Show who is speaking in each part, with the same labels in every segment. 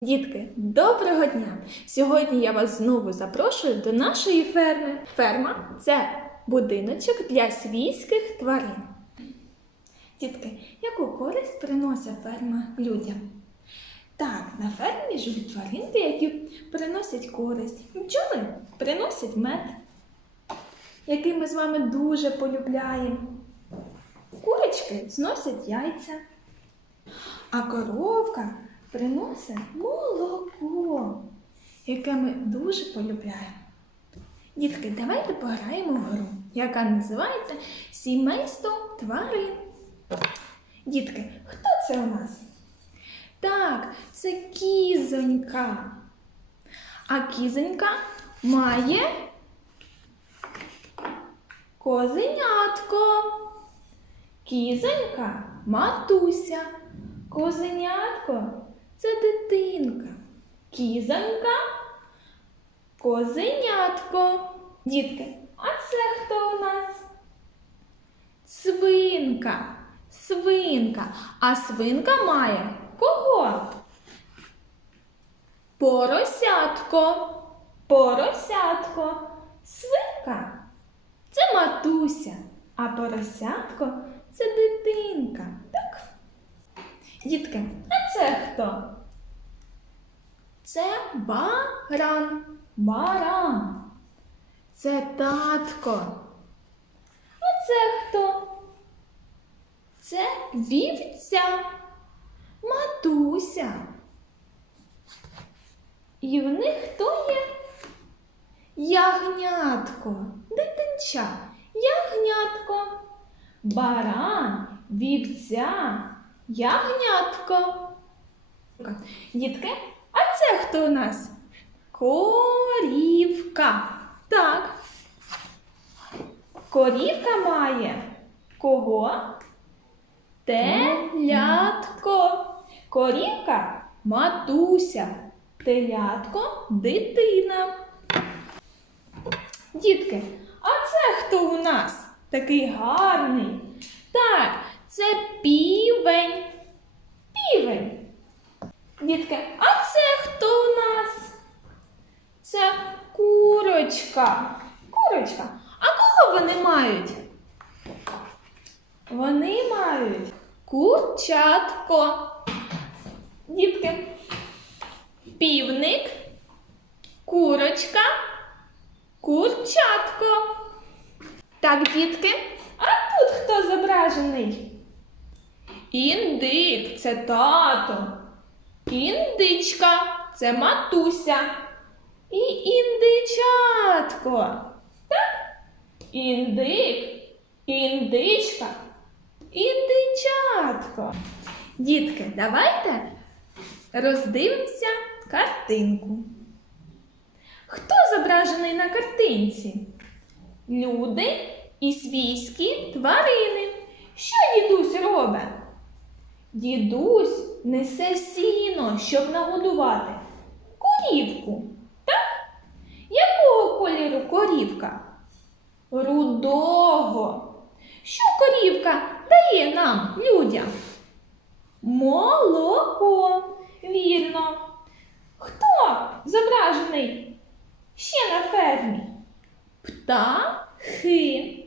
Speaker 1: Дітки, доброго дня! Сьогодні я вас знову запрошую до нашої ферми. Ферма це будиночок для свійських тварин. Дітки, яку користь приносить ферма людям? Так, на фермі живуть тваринки, які приносять користь. Бджоли приносять мед, який ми з вами дуже полюбляємо. Курочки зносять яйця. А коровка приносить молоко, яке ми дуже полюбляємо. Дітки, давайте пограємо в гру, яка називається Сімейство тварин. Дітки, хто це у нас? Так, це кізонька. А кізонька має козенятко. Кізонька матуся. Козенятко це дитинка. Кізонька козенятко. Дітки, а це хто у нас? Свинка. Свинка. А свинка має кого? Поросятко. Поросятко. Свинка це матуся, а поросятко це дитинка. Так? Дітки, це хто? Це баран. Баран. Це татко. А це хто? Це вівця, матуся. І в них хто є? Ягнятко, дитинча, ягнятко, баран, вівця, ягнятко. Дітки, а це хто у нас? Корівка. Так. Корівка має кого? Телятко. Корівка матуся. Телятко дитина. Дітки, а це хто у нас? Такий гарний. Так, це півень. Півень. Дітки, а це хто у нас? Це курочка. Курочка. А кого вони мають? Вони мають курчатко. Дітки, півник, курочка, курчатко. Так, дітки, а тут хто зображений? Індик це тато. Індичка це матуся. І індичатко. Так? Індик, індичка, індичатко. Дітки, давайте роздивимося картинку. Хто зображений на картинці? Люди і свійські тварини. Що дідусь робить? Дідусь несе сіно, щоб нагодувати корівку. Так? Якого кольору корівка? Рудого. Що корівка дає нам, людям? Молоко. Вірно. Хто зображений ще на фермі? Птахи,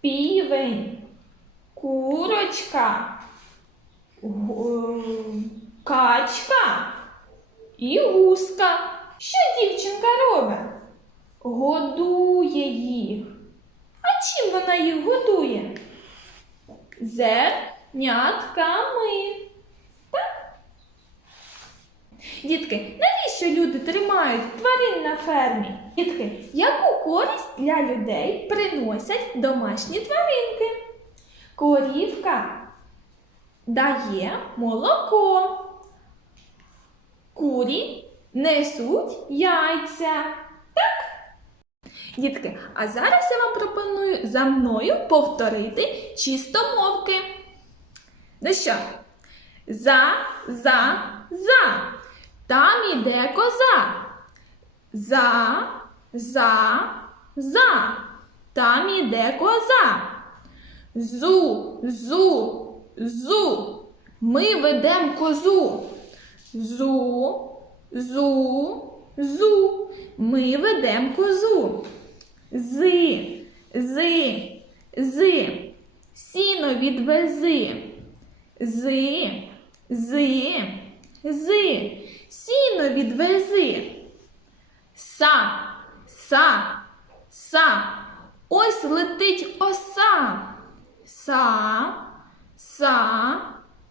Speaker 1: півень, курочка, качка і гуска. Що дівчинка робить? Годує їх. А чим вона їх годує? Зернятками. Так? Дітки, навіщо люди тримають тварин на фермі? Дітки, яку користь для людей приносять домашні тваринки? Корівка дає молоко. Курі несуть яйця. Так? Дітки, а зараз я вам пропоную за мною повторити чистомовки. Ну що? За, за, за. Там іде коза. За, за, за. Там іде коза. Зу, зу, зу. Ми ведем козу. Зу, зу, зу. Ми ведемо козу. Зи, зи, зи. Сіно відвези. Зи, зи, зи. Сіно відвези. Са, са, са. Ось летить оса. Са, са,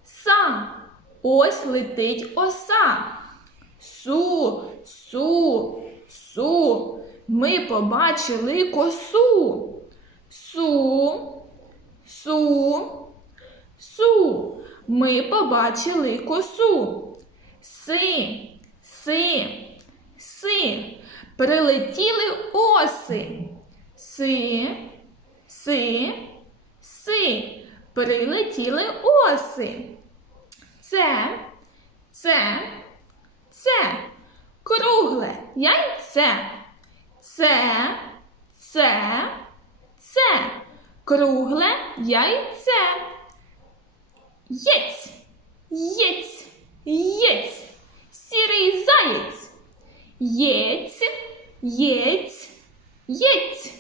Speaker 1: са. Ось летить оса. Су, су, су. Ми побачили косу. Су, су, су. Ми побачили косу. Си, си, си. Прилетіли оси. Си, си, си. Прилетіли оси. Це, це, це. Кругле яйце. Це, це, це. Кругле яйце. Єць, єць, єць. Сірий заєць. Єць, єць, єць.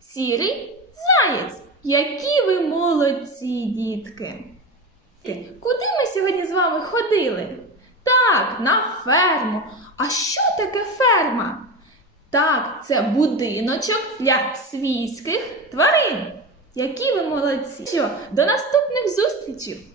Speaker 1: Сірий заєць. Які ви молодці, дітки. Куди ми сьогодні з вами ходили? Так, на ферму. А що таке ферма? Так, це будиночок для свійських тварин. Які ви молодці! Що, до наступних зустрічей!